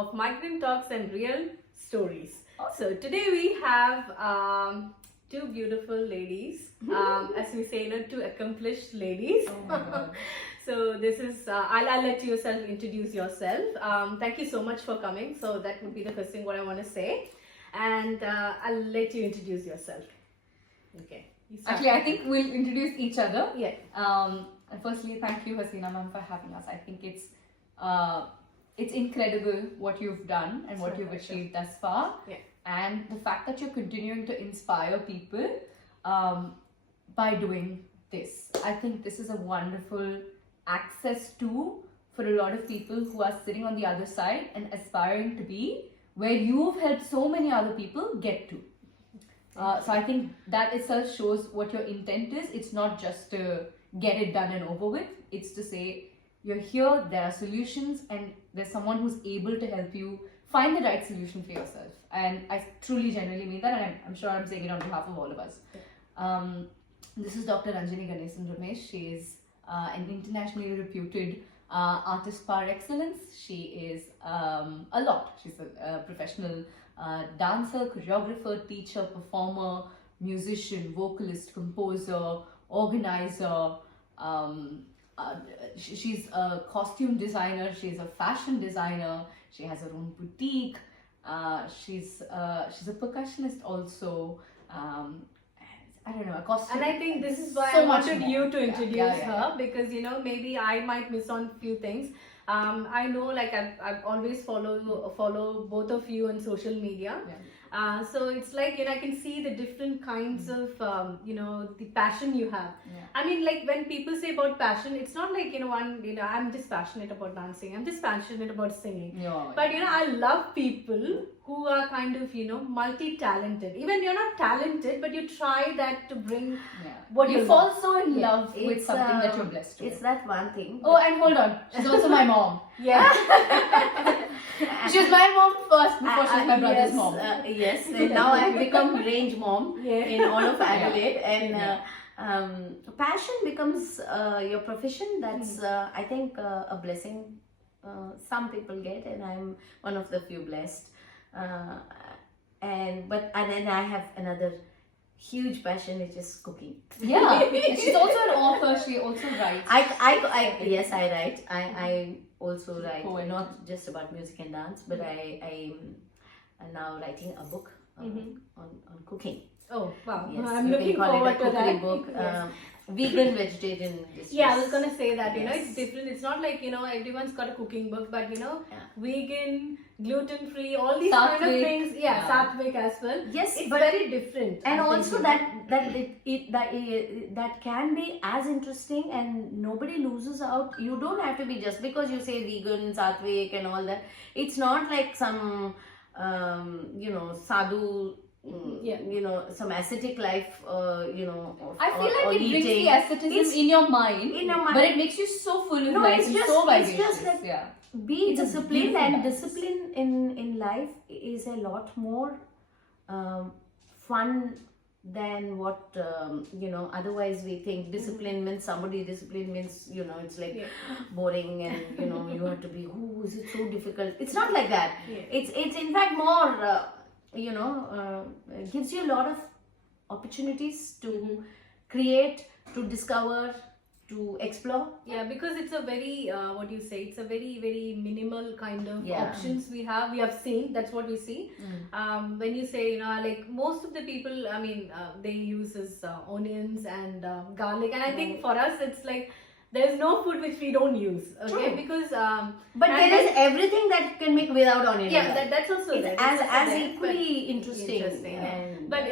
of Migrant Talks and Real Stories. So today we have two beautiful ladies, as we say, two accomplished ladies. Oh my God. So this is, I'll let you introduce yourself. Thank you so much for coming. So that would be the first thing what I want to say. And I'll let you introduce yourself. Okay. Actually, I think we'll introduce each other. Yeah. Firstly, thank you, Hasina ma'am, for having us. I think it's incredible what you've done and what you've achieved thus far. Yeah. And the fact that you're continuing to inspire people by doing this. I think this is a wonderful access to for a lot of people who are sitting on the other side and aspiring to be where you've helped so many other people get to. So I think that itself shows what your intent is. It's not just to get it done and over with. It's to say you're here, there are solutions, and there's someone who's able to help you find the right solution for yourself. And I truly, genuinely mean that, and I'm sure I'm saying it on behalf of all of us. This is Dr. Anjani Ganesan Ramesh. She is an internationally reputed artist par excellence. She is a lot. She's a professional dancer, choreographer, teacher, performer, musician, vocalist, composer, organizer. She's a costume designer. She's a fashion designer. She has her own boutique. She's a percussionist also. I don't know, a costume. And I think this is why so I much wanted more. you to introduce Yeah. her, because maybe I might miss on few things. I know, like I've always follow both of you on social media. Yeah. So it's like, I can see the different kinds of the passion you have. Yeah. I mean, like when people say about passion, it's not like I'm just passionate about dancing, I'm just passionate about singing. Yeah. But I love people who are kind of multi-talented. Even you're not talented, but you try that to bring what you you fall love. so in love with It's, something that you're blessed with. It's that one thing. Oh, and hold on, she's also my mom. Yeah. She was my mom first before she was my brother's yes, mom. Yes, and now I've become range mom in all of Adelaide, and passion becomes your profession. That's I think a blessing some people get, and I'm one of the few blessed. And then I have another huge passion, which is cooking. Yeah, and she's also an author. She also writes. Yes, I write. I also write, Poet. not just about music and dance, but I'm now writing a book on cooking. Oh wow! Yes, I'm you looking can call forward it a to cookery that. book. Yes. Vegan, vegetarian dishes. Yeah, I was gonna say that. Yes. It's different. It's not like everyone's got a cooking book, but vegan, gluten free, all these kind of Sattvic. things. Yeah, sattvic as well. Yes, it's but very different. and I think, also that can be as interesting, and nobody loses out. You don't have to be, just because you say vegan, sattvic and all that. It's not like some sadhu, some ascetic life, I feel or like it brings eating. the asceticism in your mind, mind. but it makes you so full of No, life it's and just- so it's vivacious. just like- yeah. Be It's a disciplined, beautiful and balance. discipline in life is a lot more fun than what otherwise we think. Discipline means it's like boring, and you have to be, is it so difficult? It's not like that. It's in fact more gives you a lot of opportunities to create, to discover, to explore. Yeah, because it's a very it's a very, very minimal kind of Yeah. options we have seen. That's what we see. When you say like most of the people, I mean they use onions and garlic, and I think for us it's like there's no food which we don't use, okay? True. Because But and there is then- everything that you can make without onion. yeah, that's also it's there. That's also as there, equally but- interesting. yeah. And, But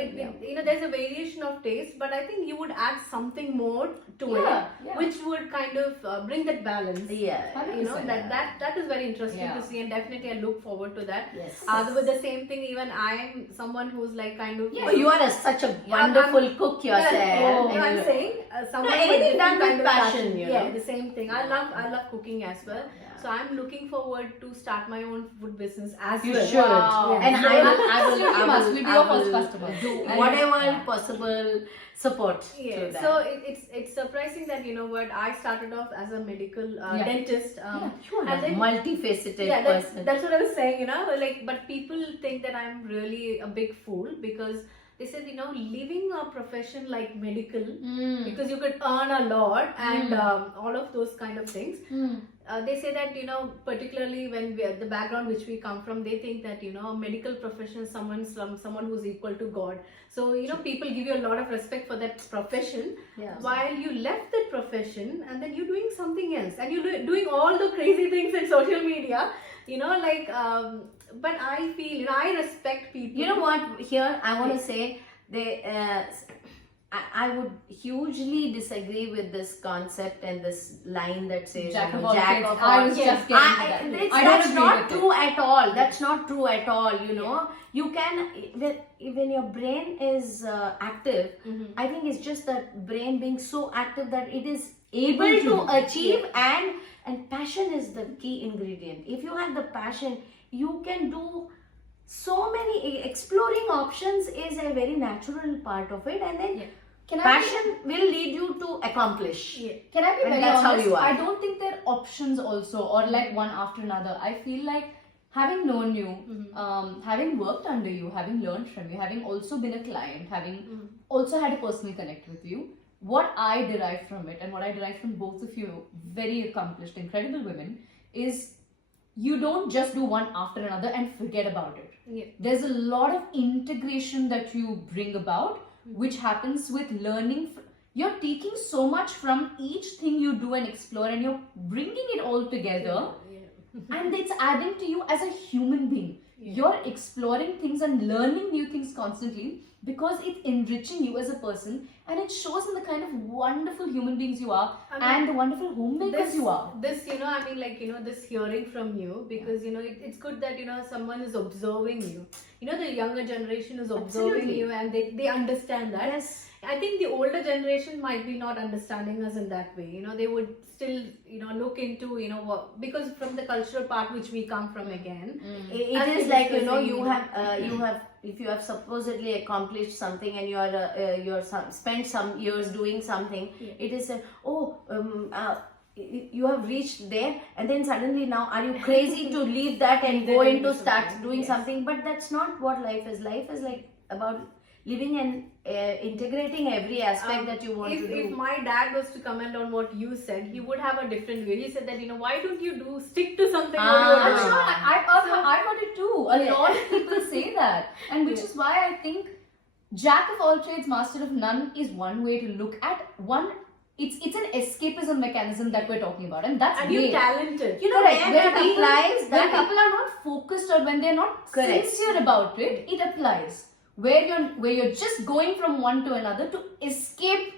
there's a variation of taste, but I think you would add something more to Yeah, it, which would kind of bring that balance. yeah, 100%. That is very interesting Yeah. to see, and definitely I look forward to that. yes. With the same thing, even I'm someone who's like kind of But you are such a wonderful cook yourself. No, and I'm you- saying someone with anything different done with kind of passion, Yeah, know. the same thing. I love cooking as well. Yeah. So I'm looking forward to start my own food business as You well. should. Wow. And Yeah. I will Absolutely must. We'll be your first customer. do I- whatever yeah. possible support Yeah, to that. so it's surprising that you know what, I started off as a medical Yeah. dentist, You are and a then multifaceted yeah, person. that's what I was saying, you know, like, but people think that I'm really a big fool because they said, you know, leaving a profession like medical because you could earn a lot and all of those kind of things. They say that, you know, particularly when we are the background which we come from, they think that, you know, a medical profession is someone who's equal to God. So, you know, people give you a lot of respect for that profession. Yeah. While you left that profession and then you're doing something else and you're doing all the crazy things in social media, you know, like, but I feel, you know, I respect people. You know what? Here I want to say they. I would hugely disagree with this concept and this line that says Jack you of know, all Jack trades. of I all. was just getting to that. I don't That's agree not with it. true at all. That's not true at all. You know, you can when your brain is active. I think it's just that brain being so active that it is able to achieve, and passion is the key ingredient. If you have the passion, you can do so many. Exploring options is a very natural part of it, and then Can I passion will lead you to accomplish. Can I be And very that's how honest? you are. I don't think they're options also or like one after another. I feel like having known you, having worked under you, having learned from you, having also been a client, having also had a personal connect with you, what I derive from it and what I derive from both of you, very accomplished, incredible women, is you don't just do one after another and forget about it. There's a lot of integration that you bring about, which happens with learning. You're taking so much from each thing you do and explore, and you're bringing it all together, and it's adding to you as a human being. You're exploring things and learning new things constantly because it's enriching you as a person, and it shows in the kind of wonderful human beings you are and the wonderful homemakers you are. This, you know, I mean, like, you know, this hearing from you, because, you know, it's good that, you know, someone is observing you. You know, the younger generation is observing Absolutely. you and they understand that. Yes. I think the older generation might be not understanding us in that way. You know, they would still, you know, look into, you know, what, because from the cultural part which we come from again. It As is we like, you know, discussing, you have if you have supposedly accomplished something and you're spent some years doing something, it is you have reached there, and then suddenly now are you crazy to leave that and go into start doing something? But that's not what life is. Life is like about living and integrating every aspect that you want to do. If my dad was to comment on what you said, he would have a different view. He said that, you know, why don't you stick to something? I'm sure I got it too. A lot of people say that, and which is why I think Jack of all trades, master of none is one way to look at one. It's an escapism mechanism that we're talking about, and that's And great. you're talented. You know, Correct. where that applies, When that people are not focused or when they're not Correct. sincere about it, it applies. Where you're just going from one to another to escape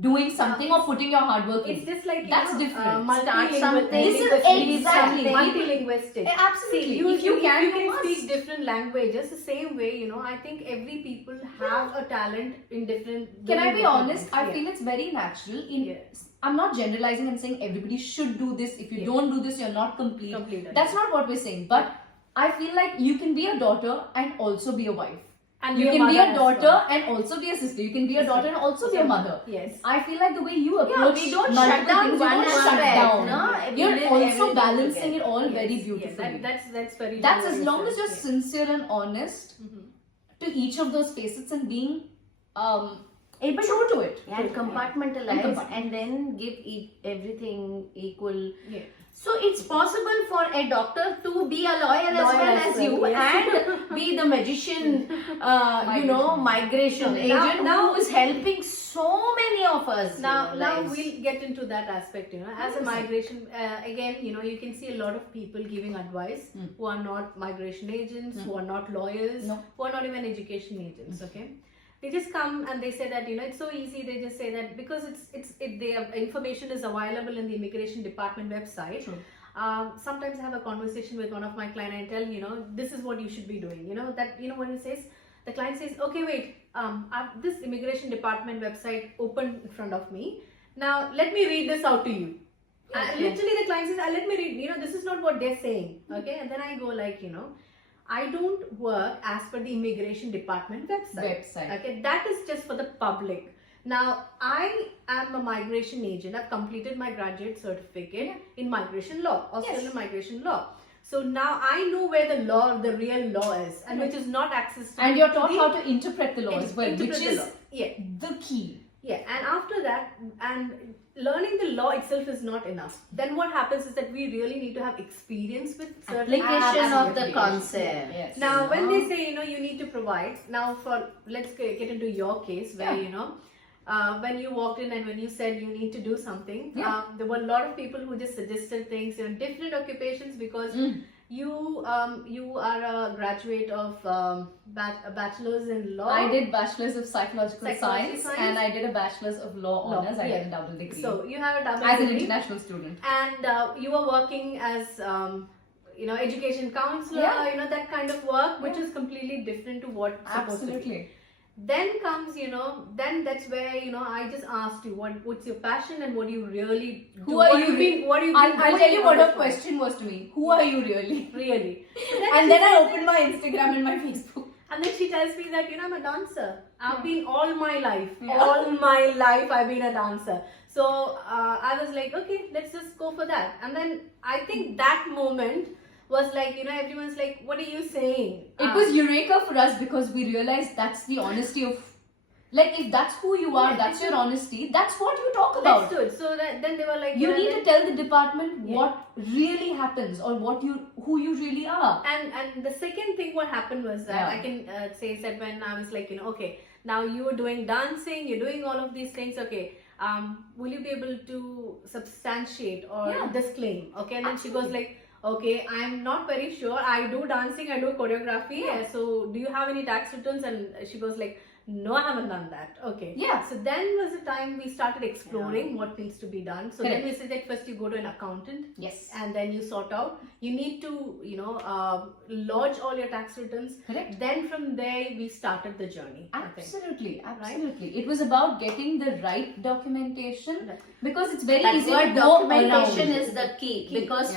doing something or putting your hard work in. It's just like, That's different. Start something. This is exactly. multilinguistic. Absolutely. See, if you can, you can must. speak different languages the same way, you know, I think every people have a talent in different. Can I be doing honest? different I things. feel it's very natural. Yes. I'm not generalizing and saying everybody should do this. If you don't do this, you're not complete. That's not what we're saying. But I feel like you can be a daughter and also be a wife. And you be a can be mother a as daughter well. and also be a sister. You can be a daughter and also be a mother. Yes. I feel like the way you approach we don't multiple shut down things, one you don't shut aspect, down. no? We You're live also everything balancing together. it all Yes, very yes, beautifully. that's very. That's true as what long you as said. you're sincere and honest to each of those facets and being Able true to it. and compartmentalize and then give everything equal. So it's possible for a doctor to be a lawyer as well as you, and be the magician, migration agent now who is helping so many of us. Now lives. we'll get into that aspect, you know, as a migration, again, you know, you can see a lot of people giving advice who are not migration agents, who are not lawyers, who are not even education agents, okay? They just come and they say that, you know, it's so easy. They just say that because their information is available in the immigration department website. Sometimes I have a conversation with one of my clients and I tell, you know, this is what you should be doing. You know, that, you know, when it says, the client says, okay, wait, I've this immigration department website open in front of me. Now, let me read this out to you. Literally, the client says, let me read, you know, this is not what they're saying. Okay. And then I go like, you know, I don't work as per the immigration department website. Okay, that is just for the public. Now, I am a migration agent. I've completed my graduate certificate in migration law, Australian migration law. So now I know where the real law is, and which is not accessible. And you're taught how to interpret the law as well, which is the key. Yeah, and after that, and learning the law itself is not enough. Then what happens is that we really need to have experience with certain application of the concept. Yes. Now, when they say, you need to provide, now let's get into your case where, when you walked in and when you said you need to do something, there were a lot of people who just suggested things in different occupations because you are a graduate of a bachelor's in law. I did bachelor's of psychological science and I did a bachelor's of law honors. I did a double degree. So you have a double as degree an international student, and you were working as education counselor. That kind of work, which is completely different to what supposed to be. Then comes, then that's where, I just asked you, what's your passion and what do you really do? Who are you? I'll tell you what her question question was to me. Who are you really? Really. And then I opened my Instagram and my Facebook. And then she tells me that, I'm a dancer. I've been all my life I've been a dancer. So I was like, okay, let's just go for that. And then I think that moment was like, everyone's like, what are you saying? It was eureka for us because we realized that's the honesty of, like, if that's who you are, that's your honesty, that's what you talk about. Let's do it. So then they were like, you need to tell the department what really happens or who you really are. And the second thing what happened was that I can say that when I was like, okay, now you are doing dancing, you're doing all of these things, okay, will you be able to substantiate or disclaim? Okay, and then she goes like, okay, I'm not very sure. I do dancing, I do choreography. So do you have any tax returns? And she goes like, no, I haven't done that. Okay. Yeah. So then was the time we started exploring what needs to be done. So then we said that first you go to an accountant. Yes. And then you sort out. You need to, lodge all your tax returns. Correct. Then from there we started the journey. Absolutely. It was about getting the right documentation because it's very That easy word to go documentation around. is the key. Because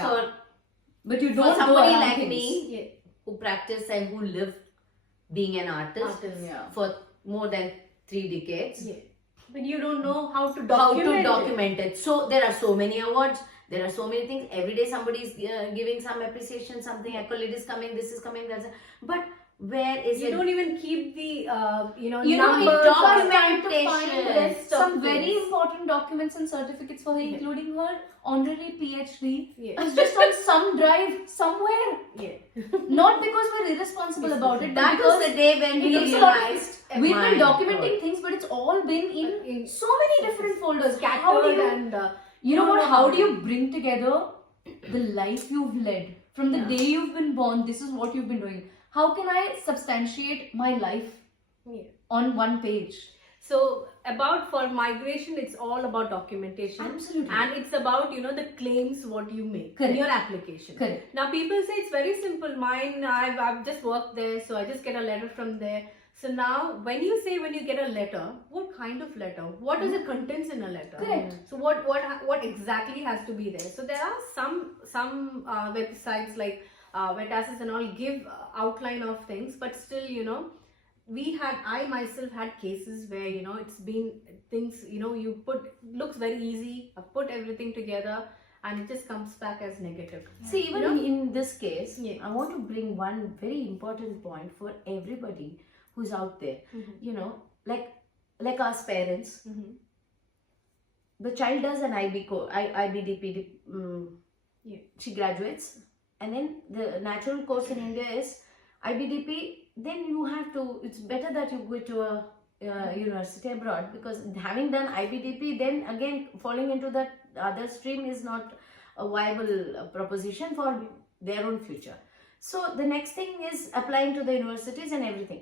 But you for don't somebody go like things. me who practice and who live being an artist for more than 3 decades, but you don't know how to document it. So there are so many awards, there are so many things. Every day somebody is giving some appreciation, something accolade is coming, this is coming, that's but where is you it? don't even keep the numbers, documentation. Some very important documents and certificates for her, including her honorary PhD. Yes. It's just on some drive somewhere. Not because we're irresponsible about it. That was the day when we realized we've been documenting things, but it's all been in so many different folders. How do you what? How do you bring together the life you've led from the day you've been born? This is what you've been doing. How can I substantiate my life on one page? So for migration, it's all about documentation. Absolutely. And it's about, the claims what you make in your application. Correct. Now people say it's very simple. Mine, I've just worked there, so I just get a letter from there. So now when you get a letter, what kind of letter? What is the contents in a letter? Correct. So what exactly has to be there? So there are some websites like Vetasys and all give outline of things, but still, I myself had cases where, it's been things, you looks very easy, I put everything together and it just comes back as negative. See, even in this case, I want to bring one very important point for everybody who's out there. Like us parents, the child does an IBDP, she graduates, and then the natural course in India is IBDP. Then you have to, it's better that you go to a university abroad, because having done IBDP, then again falling into that other stream is not a viable proposition for their own future. So the next thing is applying to the universities and everything.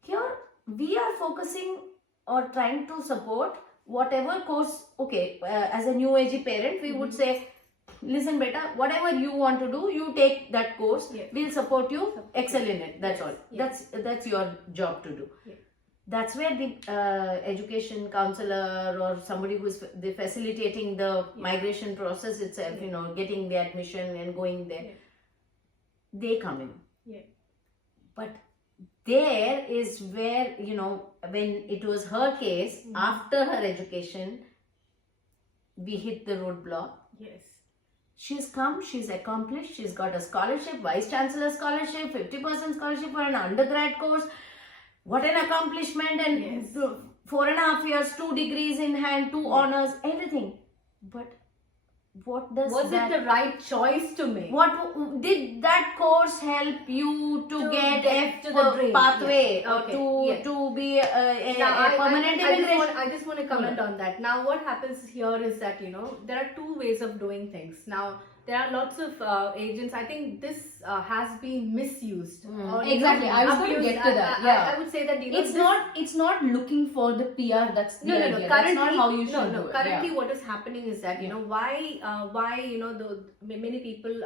Here we are focusing or trying to support whatever course, as a new age parent, we would say, listen beta, whatever you want to do, you take that course, we'll support you, excel in it, that's all. That's your job to do. That's where the education counselor or somebody who's facilitating the migration process itself, getting the admission and going there, they come in. But there is where, when it was her case, after her education, we hit the roadblock. Yes. She's come, she's accomplished, she's got a scholarship, Vice Chancellor scholarship, 50% scholarship for an undergrad course. What an accomplishment! And Yes. 4.5 years, 2 degrees in hand, 2 honors, everything. But what does Was that... it the right choice to make? What did that course help you to get to the dream? pathway Yeah. Okay. to Yeah. to be a Now, permanent immigration? I just want to comment on that. Now, what happens here is that, there are two ways of doing things. Now, there are lots of agents. I think this has been misused. Or, Exactly. I was going to abused. get to that. Yeah. I would say that, It's not looking for the PR. That's the no. idea. That's not how you should do it. Currently, what is happening is that why many people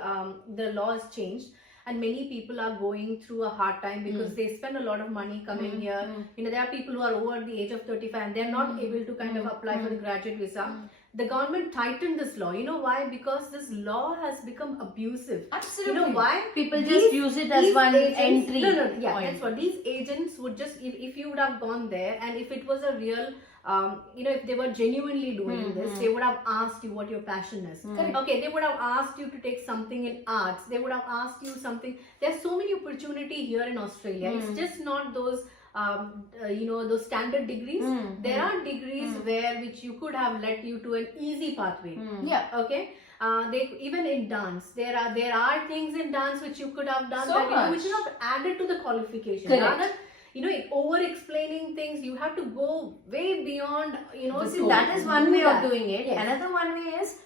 the law has changed, and many people are going through a hard time because they spend a lot of money coming here. There are people who are over the age of 35 and they are not able to kind of apply for the graduate visa. The government tightened this law. You know why? Because this law has become abusive. Absolutely. You know why? People just use it as These one agents- entry. Yeah, point. that's what these agents would just, if you would have gone there and if it was a real, if they were genuinely doing this, they would have asked you what your passion is. Okay, they would have asked you to take something in arts. They would have asked you something. There's so many opportunity here in Australia. It's just not those those standard degrees. There are degrees which you could have led you to an easy pathway. Yeah. Okay. They even in dance there are things in dance which you could have done So that which much. you have added to the qualification. Correct. Rather, over explaining things, you have to go way beyond. See, that is one way of doing it. Yes. Another one way is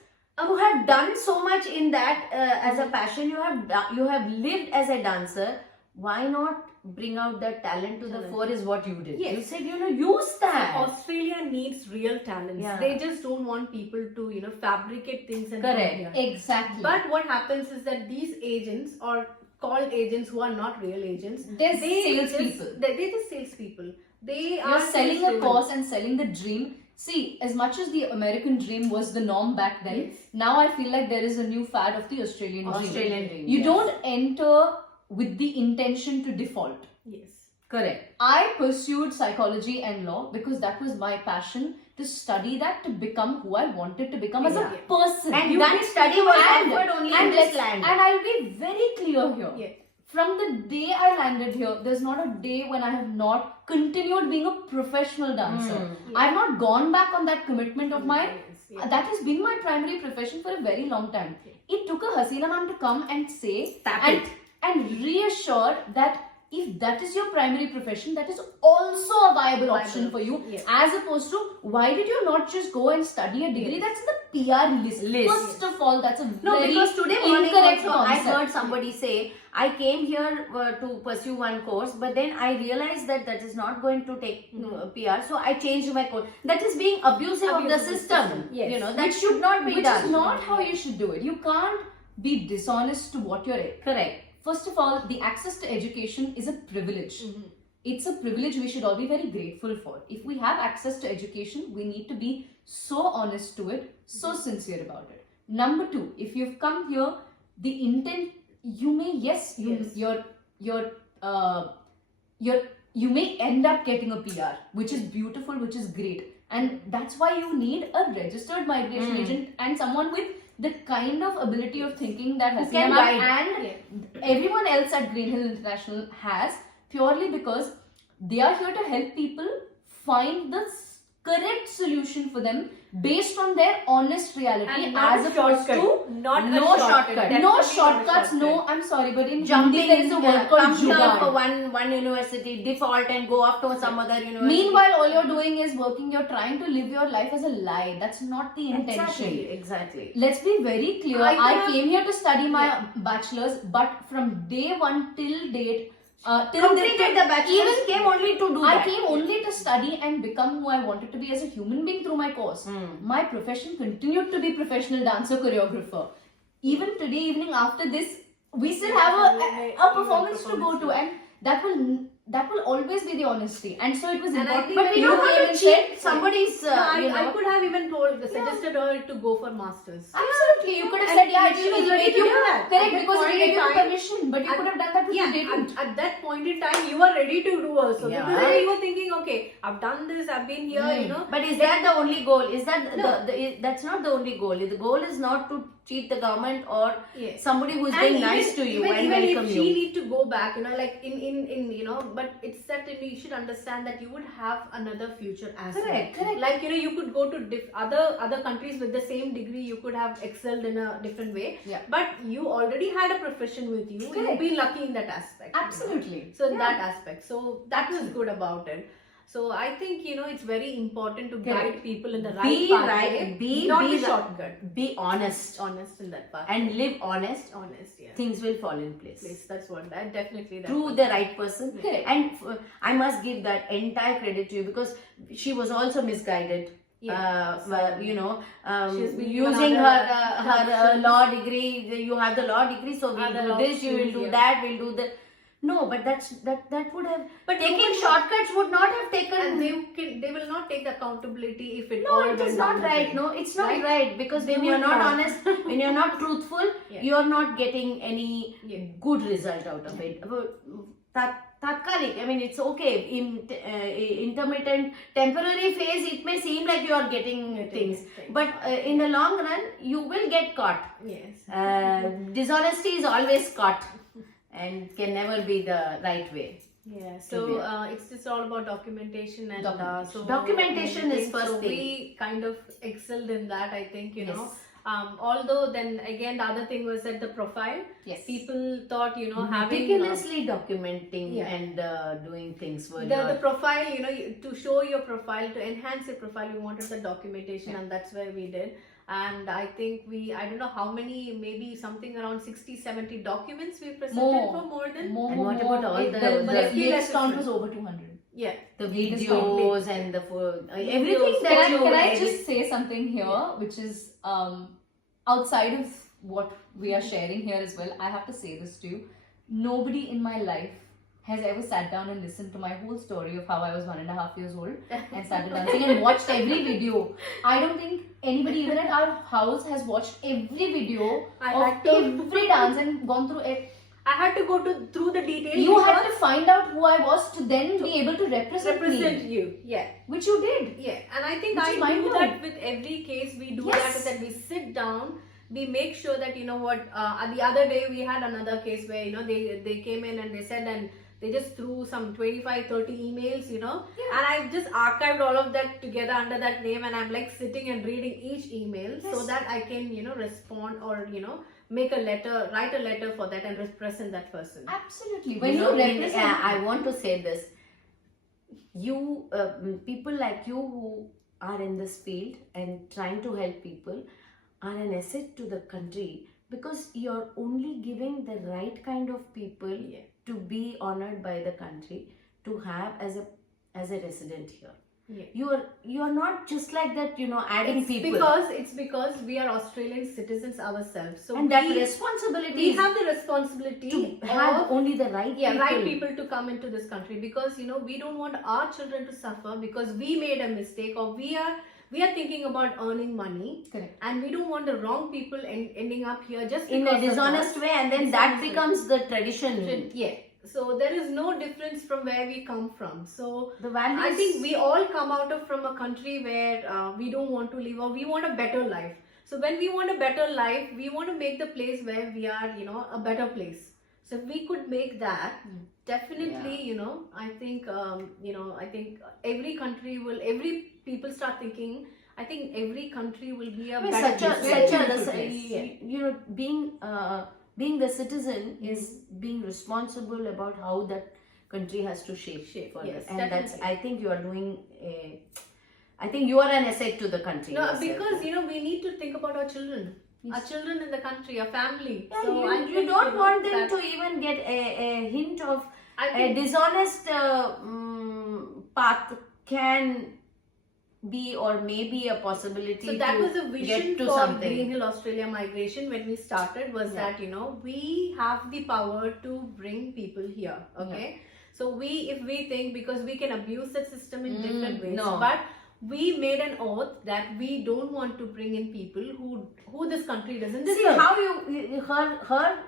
you have done so much in that as a passion. You have lived as a dancer. Why not bring out that talent to the fore? Is what you did. Yes. You said use that. Australia needs real talents. Yeah. They just don't want people to fabricate things and Correct. come here. Exactly. But what happens is that these agents, or called agents who are not real agents, They're salespeople. They're just salespeople. They You're are selling a sales-driven. course and selling the dream. See, as much as the American dream was the norm back then, Yes. now I feel like there is a new fad of the Australian dream. You yes. don't enter with the intention to default. Yes. Correct. I pursued psychology and law because that was my passion, to study that, to become who I wanted to become as a Yeah. person. And that study was offered only in this land. And I'll be very clear here. Yeah. From the day I landed here, there's not a day when I have not continued being a professional dancer. Yeah. I've not gone back on that commitment of mine. Yes, yeah. That has been my primary profession for a very long time. It took a Hasina ma'am to come and say and reassure that if that is your primary profession, that is also a viable option for you. Yes. As opposed to, why did you not just go and study a degree? That's in the PR list. First of all, that's a No, very because today morning incorrect also I concept. heard somebody say, I came here to pursue one course, but then I realized that is not going to take PR, so I changed my course. That is being abusive of the system. Yes. That should not be Which done. is not how you should do it. You can't be dishonest to what you're in. Correct. First of all, the access to education is a privilege. It's a privilege we should all be very grateful for. If we have access to education, we need to be so honest to it, so sincere about it. Number two, if you've come here, the intent, you may, you may end up getting a PR, which is beautiful, which is great. And that's why you need a registered migration agent and someone with the kind of ability of thinking that Hasina can ma'am guide. and everyone else at Green Hill International has, purely because they are here to help people find the correct solution for them based on their honest reality, And not as a opposed shortcut. to Not a no shortcut. shortcut. Definitely No not a shortcuts. shortcut. No, I'm sorry, but in Jumping Hindi there is a word called come here for jugaad. one university, default and go off to some other university. Meanwhile, all you're doing is working. You're trying to live your life as a lie. That's not the intention. Exactly. Let's be very clear. I came here to study my bachelor's, but from day one till date, till Completed the bachelor's, came only to do I that. came only to study and become who I wanted to be as a human being through my course. My profession continued to be professional dancer choreographer. Even today evening after this, we still have a performance to go to, and that will always be the honesty. And so it was And I important. think But when we you don't came want and to cheat somebody's, I could have even suggested her to go for masters. Absolutely, you could have And said, yeah, she was we'll ready make to you do that. correct At that because we point gave in you time- permission, but you could have done that, but you didn't. at that point in time, you were ready to do also. Yeah. Because then you were thinking, okay, I've done this, I've been here, you know. But is that the only goal? Is that No. that's not the only goal? The goal is not to cheat the government or Yes. somebody who's And being even- nice to you and even welcome if you. she need to go back, you know, like in you know, but it's that you should understand that you would have another future as Correct, well. correct. Like, you know, you could go to other countries with the same degree, you could have excelled in a different way. Yeah. But you already had a profession with you. Correct. You've been lucky in that aspect. you know. Absolutely. So in Yeah. that aspect, so that was good about it. So I think, you know, it's very important to Correct. guide people in the right Be pathway, right, not be the shortcut. Be honest Honest in that path. and live honest. honest, yeah. Things will fall in place. That's what that definitely that Through was- the right person. Correct. And I must give that entire credit to you because she was also misguided. You know, She's been using given her other law degree. You have the law degree, so we'll Other do this. You will options, do yeah. that. We'll do the. No, but that would have. But Taking nobody- shortcuts would not have taken. and they will not take the accountability if it No, all it is went not down the right. drain. No, it's not Right? right because They when you're would not not. honest, when you're not truthful, Yeah. you're not getting any Yeah. good result out of it. Tatkalik, I mean, it's okay. In intermittent, temporary phase, it may seem like you are getting things, but in the long run, you will get caught. Yes. Dishonesty is always caught and can never be the right way. Yeah. So it's just all about documentation and Documentation. Documentation is first so thing. we kind of excelled in that, I think, you know. Yes. Although then again the other thing was that the profile. Yes. People thought, you know, having Meticulously documenting Yeah. and doing things for the profile, you know, to show your profile, to enhance your profile, we wanted the documentation, and that's where we did. And I think I don't know how many, maybe something around 60-70 documents we presented for more than. And what about all the- the skill list count assessment? was over 200. Yeah. the Latest videos and the everything that Can you I edit. just say something here, which is outside of what we are sharing here as well? I have to say this to you. Nobody in my life has ever sat down and listened to my whole story of how I was 1.5 years old and started dancing and watched every video. I don't think anybody even at our house has watched every video I of had to. every dance and gone through it. I had to go through the details. You had because to find out who I was to then be able to represent me, you. Yeah. which you did. Yeah. And I think Which I is do mind-blowing. that with every case. We do Yes. that is that we sit down. We make sure that, you know what, the other day we had another case where, you know, they came in and they said, and they just threw some 25-30 emails, you know, and I've just archived all of that together under that name, and I'm like sitting and reading each email so that I can, you know, respond or, you know, write a letter for that and represent that person. Absolutely. When you represent, I want to say this. You people like you who are in this field and trying to help people are an asset to the country because you're only giving the right kind of people to be honored by the country to have as a resident here. Yeah. You're not just like that, you know, adding people. It's because we are Australian citizens ourselves. So and that responsibility we is have the responsibility to have only the right people. right people to come into this country, because, you know, we don't want our children to suffer because we made a mistake, or we are thinking about earning money. Correct. And we don't want the wrong people ending up here just in a because of dishonest that. way, and then that becomes the tradition. Yeah. So there is no difference from where we come from. So The values. I think we all come out from a country where we don't want to live, or we want a better life. So when we want a better life, we want to make the place where we are, you know, a better place. So if we could make that, definitely, you know, I think, I think every people start thinking, I think every country will be a better place. you know, being the citizen is being responsible about how that country has to shape for Yes, us, and definitely. that's, I think you are doing I think you are an asset to the country. No, yourself. because, you know, we need to think about our children. Our children in the country, our family. Yeah, So I you think, don't know, want them that- to even get a hint of I a think dishonest path can be or maybe a possibility. so. That to was a vision get to for something. Green Hill Australia Migration when we started. Was that, you know, we have the power to bring people here. Okay, so if we think, because we can abuse that system in different ways, no. but we made an oath that we don't want to bring in people who this country doesn't See deserve. how her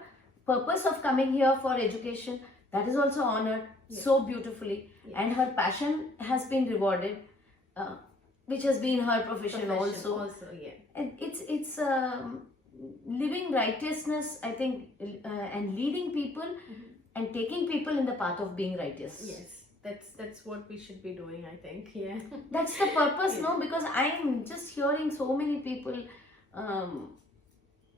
purpose of coming here for education, that is also honored so beautifully, and her passion has been rewarded, which has been her profession also. Yeah. And it's living righteousness, I think, and leading people and taking people in the path of being righteous. Yes, that's what we should be doing, I think. Yeah. That's the purpose, no? Because I'm just hearing so many people,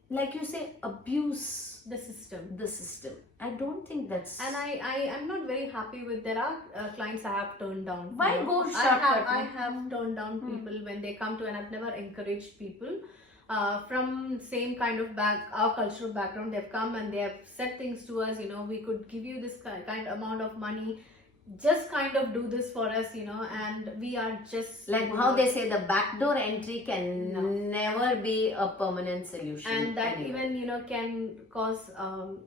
like you say, abuse The system. the system. I don't think that's. And I'm not very happy with, there are clients I have turned down. Why you know. go I shortcut? have turned down people when they come to, and I've never encouraged people from same kind of our cultural background. They've come and they have said things to us, we could give you this kind amount of money, just kind of do this for us, and we are just Like how they say, the backdoor entry can never be a permanent solution. and that anyway. even can cause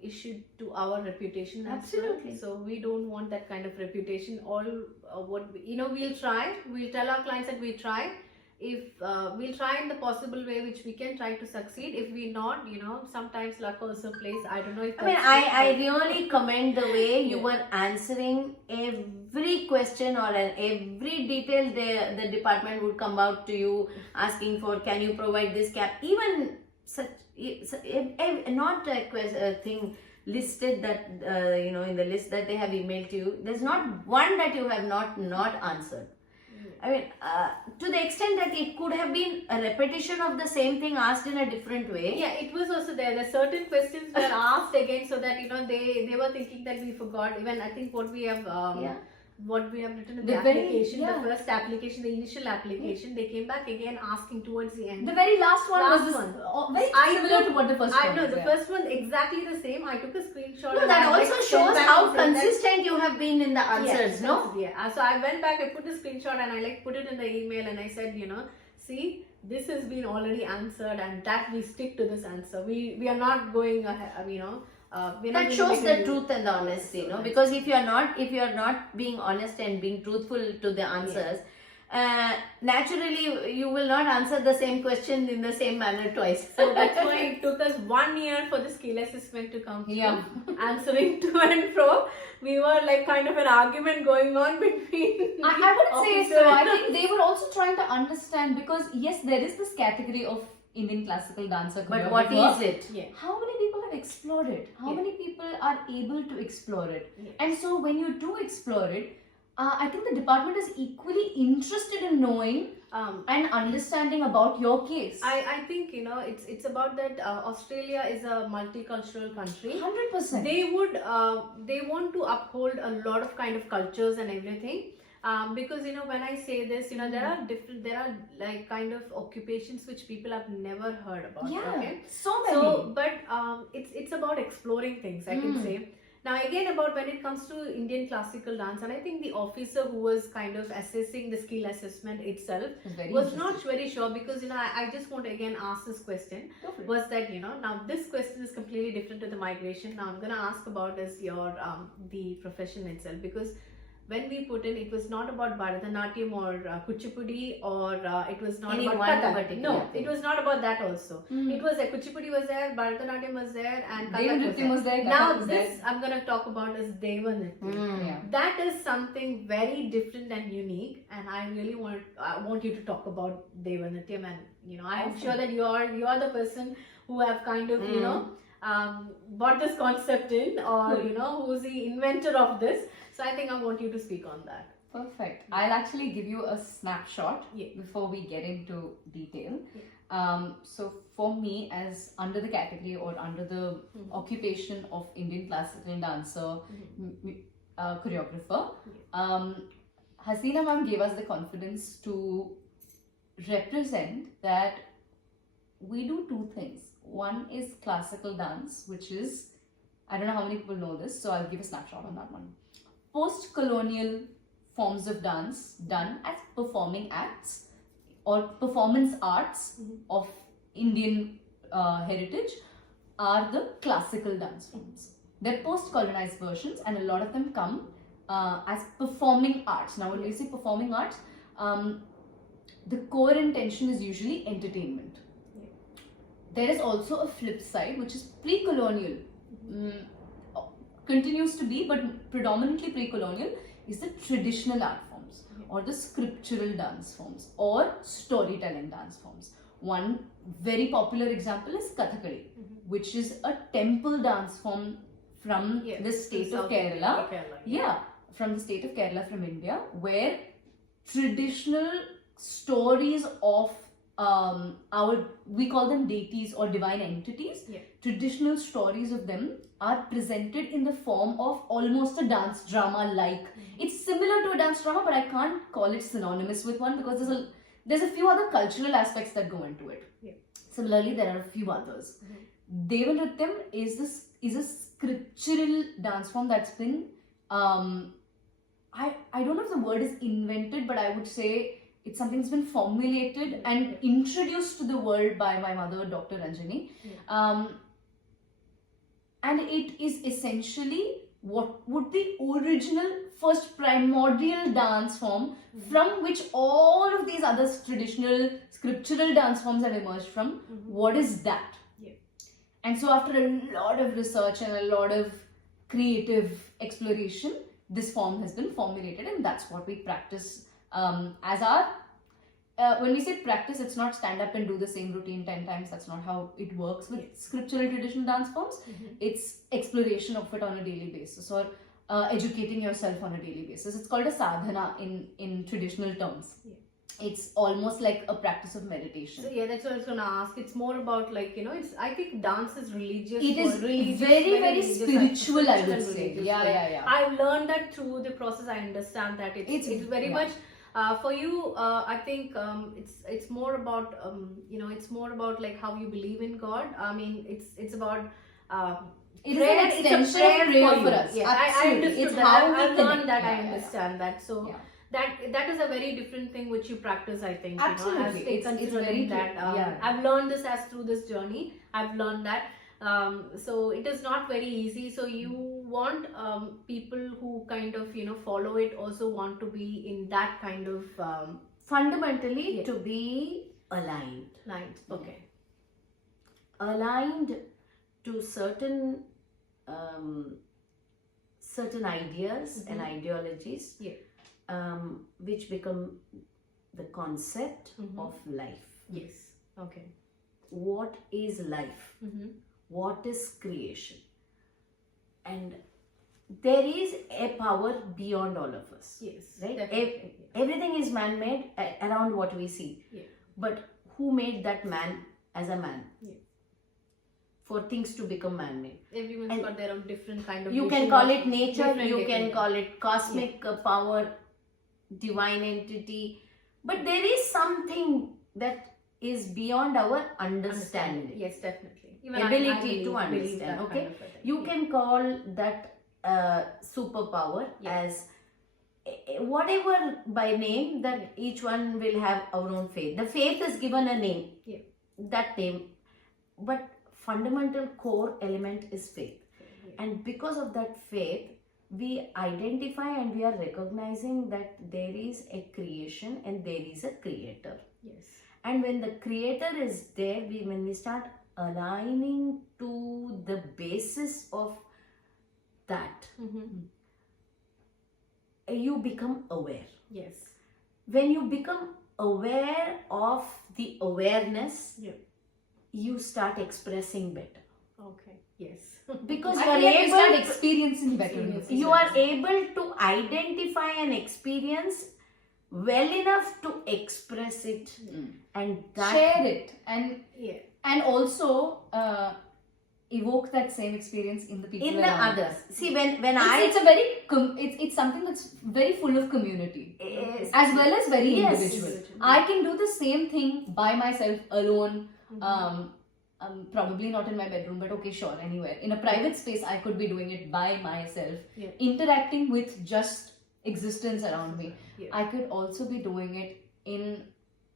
issue to our reputation as Absolutely. well. So we don't want that kind of reputation. All we'll try, we'll tell our clients that we try. If we'll try in the possible way which we can try to succeed. If we not, sometimes luck also plays. I don't know if I mean, I really commend the way you Yeah. were answering every question or every detail. The department would come out to you asking for, can you provide this cap? Even such, not a thing listed that, in the list that they have emailed to you. There's not one that you have not answered. I mean, to the extent that it could have been a repetition of the same thing asked in a different way. Yeah, it was also there. The certain questions were asked again, so that they were thinking that we forgot. Even I think what we have what we have written in the application, the first application, the initial application, they came back again asking towards the end. The very last one Last was one. very similar to what the first one I know was, the yeah. first one exactly the same. I took a screenshot. No, and that I, also sent shows back how and said that- consistent you have been in the answers, Yeah, no? Yeah. So I went back, I put the screenshot and I put it in the email and I said, see, this has been already answered and that we stick to this answer. We are not going ahead, we're not That going to shows make the any- truth and the honesty, no? Because if you are not being honest and being truthful to the answers, naturally you will not answer the same question in the same manner twice. So that's why it took us 1 year for the skill assessment to come through. Yeah. Answering to and fro. We were like kind of an argument going on between. I wouldn't say officer so. I and- think they were also trying to understand, because yes, there is this category of Indian classical dancer. But what choreographer. is it? Yeah. How many people have explored it? How Yeah. many people are able to explore it? Yeah. And so when you do explore it, I think the department is equally interested in knowing and understanding about your case. I think it's about that Australia is a multicultural country. 100%. They want to uphold a lot of kind of cultures and everything. Because when I say this, there are like kind of occupations which people have never heard about. Yeah, Okay? so many. So, but it's about exploring things, I can say. Now again, about when it comes to Indian classical dance, and I think the officer who was kind of assessing the skill assessment itself was not very sure, because I just want to again ask this question. Was that now this question is completely different to the migration. Now I'm gonna ask about is your the profession itself, because when we put in, it was not about Bharatanatyam or Kuchipudi, or it was not Any about one Kathak. particular No, thing. it was not about that also. It was Kuchipudi was there, Bharatanatyam was there, and Kathak was there. Now this I'm going to talk about is Deva Nritya. Yeah. That is something very different and unique, and I really want you to talk about Deva Nrityam, and I'm sure that you are the person who have kind of brought this concept in, or who's the inventor of this. So I think I want you to speak on that. Perfect. I'll actually give you a snapshot Yeah. before we get into detail. Yeah. So for me, as under the category or under the occupation of Indian classical dancer, choreographer, Hasina ma'am gave us the confidence to represent that we do two things. One is classical dance, which is, I don't know how many people know this, so I'll give a snapshot on that one. Post-colonial forms of dance done as performing acts or performance arts of Indian heritage are the classical dance forms. They're post-colonized versions, and a lot of them come as performing arts. Now when we say performing arts, the core intention is usually entertainment. There is also a flip side, which is pre-colonial, continues to be, but predominantly pre-colonial, is the traditional art forms or the scriptural dance forms or storytelling dance forms. One very popular example is Kathakali, which is a temple dance form from the state of Kerala. Yeah, from the state of Kerala, from India, where traditional stories of we call them deities or divine entities. Traditional stories of them are presented in the form of almost a dance drama like. It's similar to a dance drama, but I can't call it synonymous with one because there's a few other cultural aspects that go into it. Similarly, there are a few others. Deva Nrityam is a scriptural dance form that's been I don't know if the word is invented, but I would say it's something that's been formulated and introduced to the world by my mother, Dr. Ranjani. And it is essentially what would the original first primordial dance form from which all of these other traditional scriptural dance forms have emerged from. What is that? And so after a lot of research and a lot of creative exploration, this form has been formulated, and that's what we practice as our when we say practice, it's not stand up and do the same routine 10 times. That's not how it works with scriptural traditional dance forms. It's exploration of it on a daily basis, or educating yourself on a daily basis. It's called a sadhana in traditional terms. It's almost like a practice of meditation. So that's what I was going to ask. It's more about it's, I think dance is religious. It is religious, very religious, spiritual, I would religious. say. Yeah. I've learned that through the process. I understand that it's very much for you. I think it's more about it's more about like how you believe in God. I mean, it's about it is an extension of prayer for us. Yes, I understood it's that. how I we learned that. Yeah, I understand that. So. That is a very different thing which you practice, I think. Absolutely, it's very that. I've learned this as through this journey. I've learned that. So it is not very easy. So you want people who kind of follow it also want to be in that kind of fundamentally to be aligned. Okay. Aligned to certain ideas and ideologies. Which become the concept of life. Yes. Okay. What is life? What is creation? And there is a power beyond all of us. Yes. Right? Everything is man-made around what we see. But who made that man as a man? For things to become man-made. Everyone's got their own different kind of. You can call it nature, you can call it cosmic power, divine entity, but there is something that is beyond our understanding. Yes, definitely. Even ability to understand. Okay, you can call that superpower as whatever by name, that each one will have our own faith. The faith is given a name. That name, but fundamental core element is faith, and because of that faith, we identify and we are recognizing that there is a creation and there is a creator. And when the creator is there, when we start aligning to the basis of that, you become aware. When you become aware of the awareness, you start expressing better. Because you are able to start experiencing better. You are able to identify and experience well enough to express it and share it and also evoke that same experience in the people in the around others. us. See, when it's something that's very full of community as well as very individual. I can do the same thing by myself alone. Probably not in my bedroom, but okay, sure, anywhere. In a private space, I could be doing it by myself, interacting with just existence around me. I could also be doing it in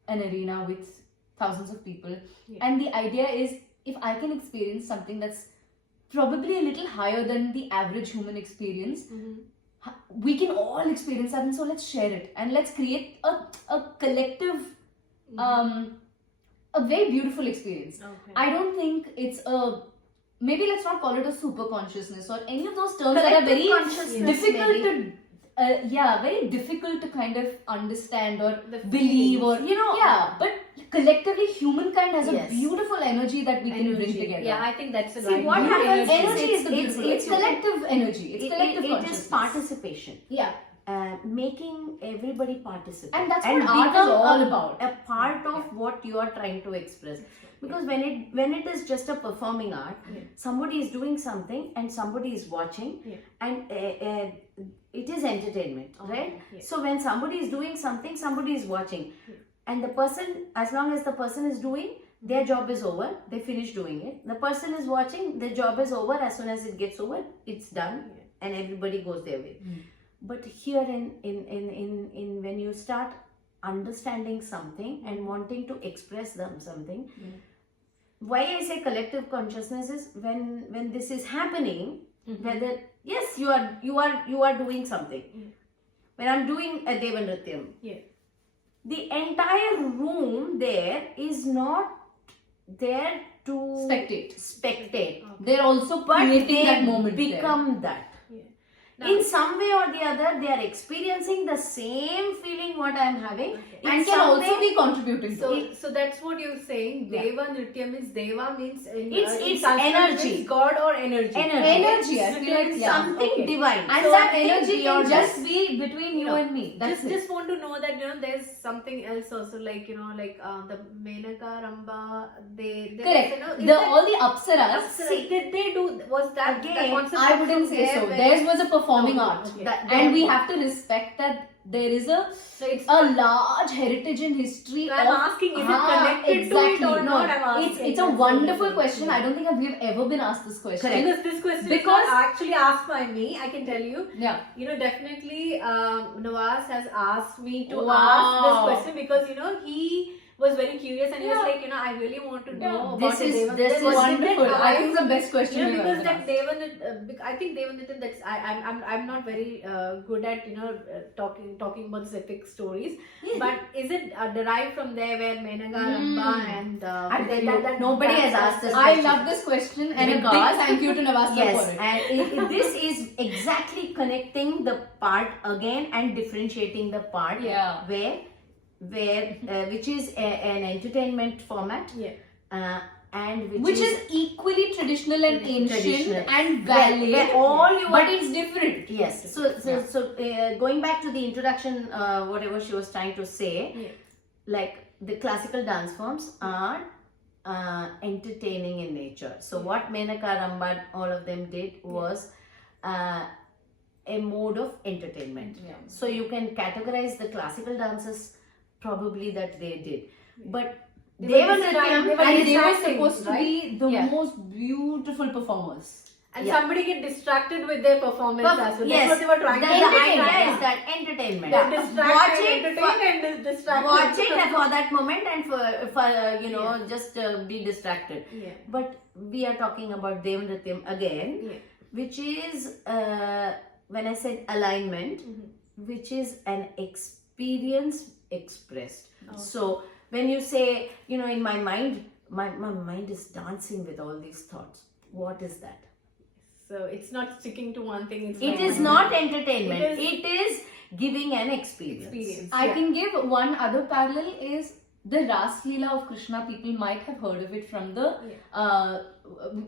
an arena with thousands of people. And the idea is, if I can experience something that's probably a little higher than the average human experience, we can all experience that, and so let's share it and let's create a collective a very beautiful experience. Okay. I don't think it's a, maybe let's not call it a super consciousness or any of those terms that are very Collective consciousness, difficult maybe. to very difficult to kind of understand or The believe, or feelings. but collectively humankind has a Yes. beautiful energy that we can bring Energy. together. Yeah, I think that's the See, right what word. happens Energy is the it's- beautiful. It's collective energy. It's collective it consciousness. is participation. Yeah, Making everybody participate. and that's what art is become all about. A part of what you are trying to express. Because when it is just a performing art, Yeah. somebody is doing something and somebody is watching, Yeah. and it is entertainment, right? Yeah. So when somebody is doing something, somebody is watching, Yeah. and the person, as long as the person is doing, their job is over. They finish doing it. The person is watching. The job is over. As soon as it gets over, it's done, Yeah. and everybody goes their way. Mm. But here in when you start understanding something and wanting to express them something, why I say collective consciousness is when this is happening, whether yes you are doing something. When I'm doing a Deva Nrityam, Yeah. the entire room there is not there to spectate, They're also but creating they that moment. become that. Now- In some way or the other, they are experiencing the same feeling what I am having. Okay. In and can some also way- be contributing to So, it. so that's what you're saying. Yeah. Deva Nrityam means Deva means in, It's Sanskrit energy. means God or energy. Energy. I feel like, yeah. Something Okay. divine. And So that something energy can beyond just that. be between you No. and me. That's it. Just want to know that there's something else also, like like the Menaka Ramba. They Correct. is that- All the apsaras. Apsara, See, did they do, was that the again, concept I come wouldn't from say there so. where- Theirs was a performing Okay, art. okay. And we have to respect that there is a So it's large heritage and history I'm of asking, is it connected to it or no, not? I'm asking. it's a wonderful question. I don't think we've ever been asked this question. Because this question Because- is not actually asked by me, I can tell you. Yeah. Definitely Nawaz has asked me to Wow. ask this question because he was very curious and he was Yeah. like, I really want to know Yeah. about This the is- Deva. this Then is what did that Wonderful. I arise? think it's the best question we've Because ever that asked. Devan, I think Devanath, that's I'm not very good at talking about this epic stories. But is it derived from there where Menaga, Ramba, and I'll tell you, nobody has asked this I question. love this question and a big Because- thank you to Navasta Yes, for it. and this is exactly connecting the part again and differentiating the part Yeah. where which is an entertainment format, Yeah. and Which is equally traditional and ancient Traditional. and Where- valid, where all you but are- it's different. yes. So going back to the introduction, whatever she was trying to say, Yeah. like the classical dance forms are entertaining in nature. So what Menaka, Ramba, all of them did was a mode of entertainment. Yeah. So you can categorize the classical dances probably that they did, but They Deva were Nrityam, they were And they were distracting, supposed to right? be the Yeah. most beautiful performers. And Yeah. somebody get distracted with their performance as well. yes, That's what they were trying the to idea do. is that entertainment. They're distracted, Watch it, entertained, and distracted. watch it for that moment and for just be distracted. Yeah. But we are talking about Deva Nrityam again, Yeah. which is when I said alignment, which is an experience expressed. Okay. So when you say, in my mind, my mind is dancing with all these thoughts. What is that? So it's not sticking to one thing. It's It like is not entertainment. It It is giving an experience. experience. I Yeah. can give one other parallel is the Ras Leela of Krishna. People might have heard of it from the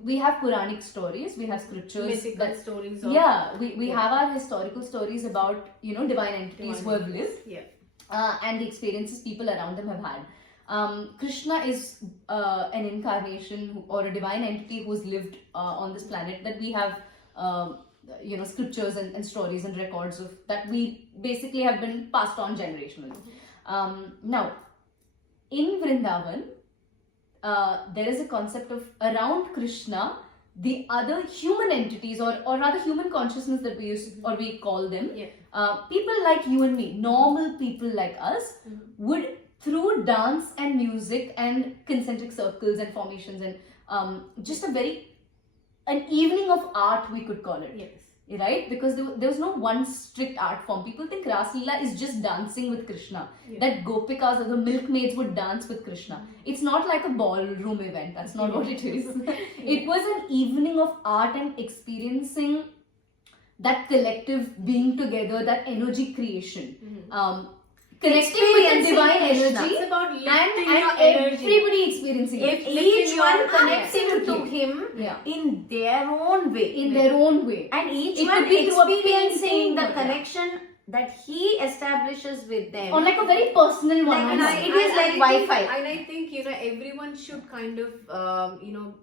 we have Puranic stories, we have scriptures mythical that stories. Of, yeah, we Yeah. have our historical stories about divine entities who have lived Yeah. and the experiences people around them have had. Krishna is an incarnation or a divine entity who's lived on this planet that we have scriptures and stories and records of, that we basically have been passed on generationally. Now in Vrindavan there is a concept of, around Krishna, the other human entities or rather human consciousness that we use or we call them, Yeah. people like you and me, normal people like us, would through dance and music and concentric circles and formations and just an evening of art, we could call it. Yes. right? Because there was no one strict art form. People think Ras Leela is just dancing with Krishna. Yeah. That Gopikas or the milkmaids would dance with Krishna. It's not like a ballroom event. That's not what it is. It was an evening of art and experiencing that collective being together, that energy creation. Connecting with the divine Krishna. energy It's about and lifting your energy. everybody experiencing If it. each one your- connecting to Absolutely. him Yeah. in their own way, In their own way. and each It one could be through a experiencing painting, the yeah. connection that he establishes with them. On like a very personal one. and on it one. is like I think- Wi-Fi. And I think, everyone should kind of,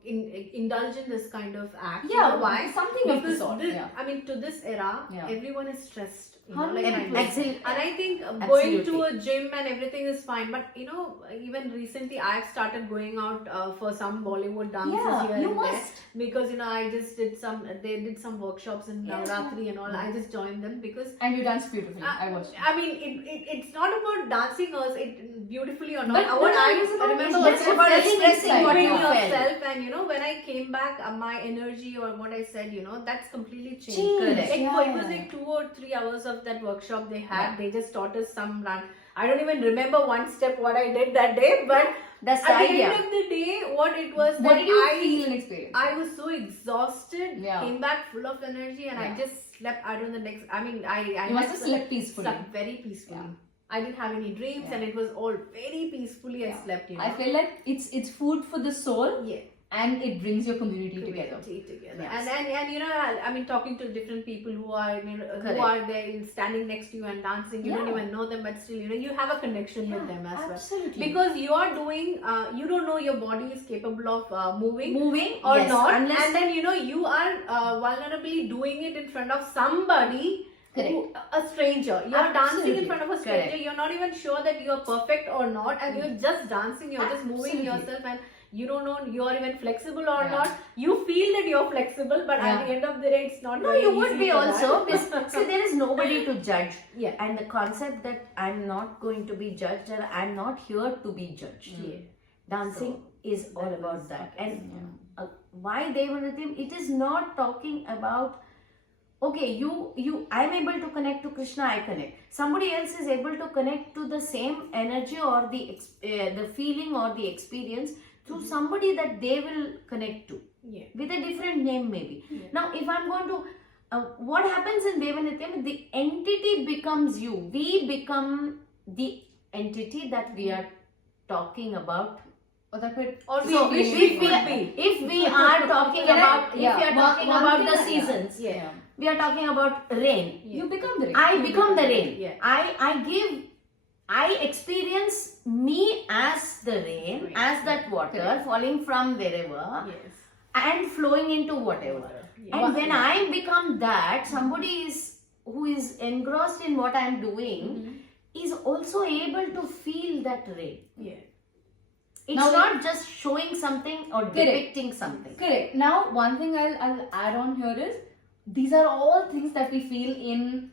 indulge in this kind of act. Yeah, Why? something of the Because sort. this, Yeah. I mean, to this era, Yeah. everyone is stressed. 100%. Absolutely. And I think going Absolutely. to a gym and everything is fine. But even recently, I've started going out for some Bollywood dances Yeah, here you and must. there, because I just did some. They did some workshops in Yeah. Navratri and all. I just joined them because. And you dance beautifully. I watched. I mean, it's not about dancing or it beautifully or not. But What no, I it's about- remember it's was just about feeling expressing inside, what yeah. yourself, and when I came back, my energy or what I said, that's completely changed. Changed, Like, yeah. it was like 2 or 3 hours of that workshop they had. They just taught us some run. I don't even remember one step what I did that day, but That's the at the idea. end of the day, what it was What that did you I feel and experience? I was so exhausted, Yeah. came back full of energy, and I Yeah. just slept. I don't know the next. I mean, I You must have slept peacefully. slept very peacefully. Yeah. I didn't have any dreams, Yeah. and it was all very peacefully. I Yeah. slept. I feel like it's food for the soul, Yeah. and it brings your community together. Community together. Yes. And I mean, talking to different people who are who Correct. are there standing next to you and dancing. You don't Yeah. even know them, but still, you have a connection with them as well. Absolutely. Because you are doing, you don't know your body is capable of moving or yes, not, unless and then you are vulnerably doing it in front of somebody. Correct. A stranger. You're dancing in Absolutely. front of a stranger. Correct. You're not even sure that you're perfect or not, and you're just dancing. You're just moving Absolutely. yourself, and you don't know you're even flexible or Yeah. not. You feel that you're flexible, but at Yeah. the end of the day, it's not. no, very you would easy be for also. that. because, see, there is nobody to judge. Yeah. And the concept that I'm not going to be judged, and I'm not here to be judged. Yeah. Dancing is all that about was- that. that is- And why Devanatim? It is not talking about. Okay, I'm able to connect to Krishna. I connect. Somebody else is able to connect to the same energy or the feeling or the experience through somebody that they will connect to Yeah. with a different name maybe. Yeah. Now, if I'm going to, what happens in Devanityam? The entity becomes you. We become the entity that we are talking about. Or that could. Or we So, wish if we we could are- be. If we are talking Correct. about, if Yeah. we are talking One about thing the that- seasons, Yeah. we are talking about rain. Yeah. You become the I become the rain. Yeah. I experience me as the rain, Right. as that water Correct. falling from wherever Yes. and flowing into whatever. Yeah. And when I become that, somebody who is engrossed in what I am doing Mhm. is also able to feel that rain. Yeah. It's Now not just showing something or Correct. depicting something. Correct. Now, one thing I'll add on here is these are all things that we feel in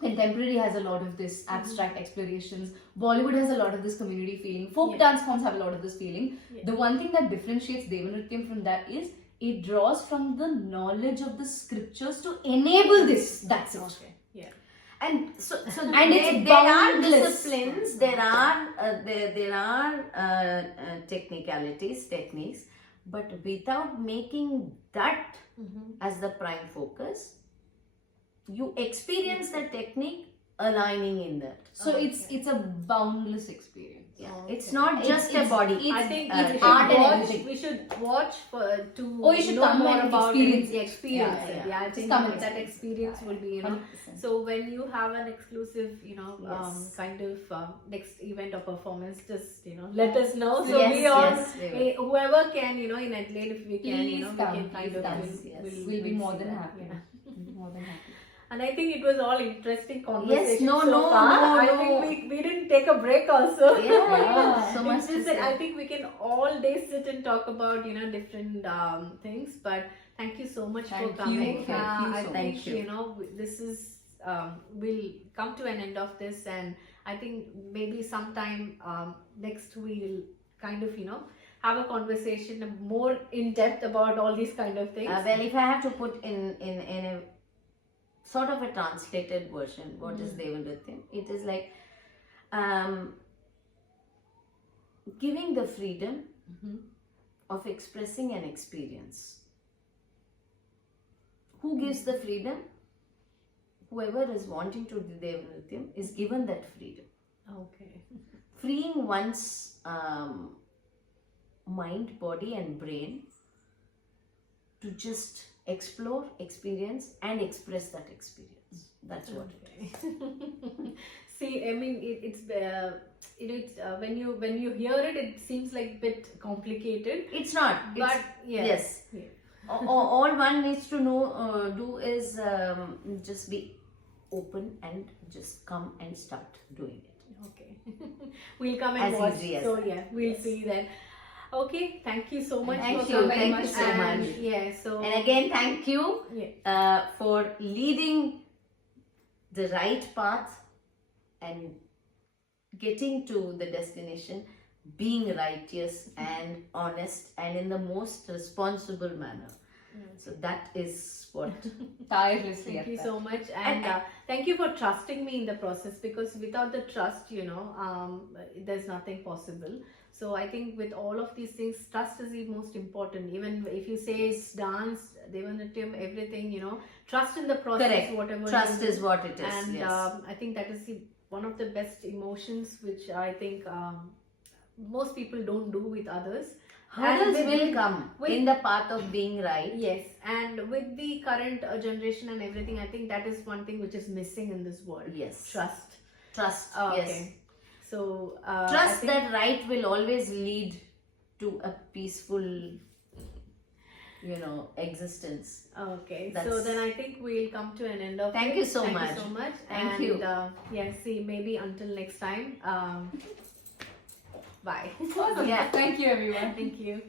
contemporary has a lot of this abstract explorations. Bollywood has a lot of this community feeling. Folk Yeah. dance forms have a lot of this feeling. Yeah. The one thing that differentiates Devanatyam from that is it draws from the knowledge of the scriptures to enable this. That's it. Okay. Yeah. And so And it's there are boundless. disciplines, there are technicalities, techniques, but without making that as the prime focus, you experience the technique aligning in that. So it's a boundless experience. Yeah. Okay. It's not just a body. I think uh, we should art and watch. everything. We should watch to Oh, you should know come more and about experience the it. experience. Yeah, it. yeah. I Just think come and that experience. experience will be 100%. So when you have an exclusive, Yes. kind of next event or performance, just let us know. So Yes, we all, yes, we will. whoever can, in Adelaide, if we can, Please we come, can kind please of come. Yes. We'll be more see than that, happy. yeah. More than happy. And I think it was all interesting conversation no, so no, far. no, I no. think we didn't take a break also. Yeah, so much It's to just that say. I think we can all day sit and talk about different things. But thank you so much Thank for you. coming. Thank you I so think much. this is we'll come to an end of this, and I think maybe sometime next we'll kind of have a conversation more in depth about all these kind of things. Well, if I have to put in a sort of a translated version, what is Devanrityam? It is like giving the freedom of expressing an experience. Who gives the freedom? Whoever is wanting to do Devanrityam is given that freedom. Okay. Freeing one's mind, body, and brain to just explore, experience, and express that experience. That's what it is. See, I mean, it's when you hear it, it seems like a bit complicated. It's not. But yes. Yeah. All one needs to know do is just be open and just come and start doing it. Okay. We'll come and As watch. easy as So that. yeah, we'll see then. Okay, thank you so much. Thank for you. coming. Thank you so And, much. Yeah, so And again, thank you yeah. for leading the right path and getting to the destination, being righteous and honest and in the most responsible manner. So that is what. Tirelessly. Thank at you that. so much, and thank you for trusting me in the process, because without the trust, there's nothing possible. So I think with all of these things, trust is the most important. Even if you say it's dance, Devanrityam, everything, trust in the process. Correct. Whatever Trust you do. is what it is. And Yes. I think that is one of the best emotions, which I think most people don't do with others. Hurdles and will come with- in the path of being right. Yes, and with the current generation and everything, I think that is one thing which is missing in this world. Yes. Trust. Trust. Oh, Yes. okay. So Trust I think- that right will always lead to a peaceful, existence. Okay, so That's- then I think we'll come to an end of Thank it. you so Thank much. you so much. Thank and, you. Yeah, see, maybe until next time. Bye. Awesome. Yeah. Thank you, everyone. Thank you.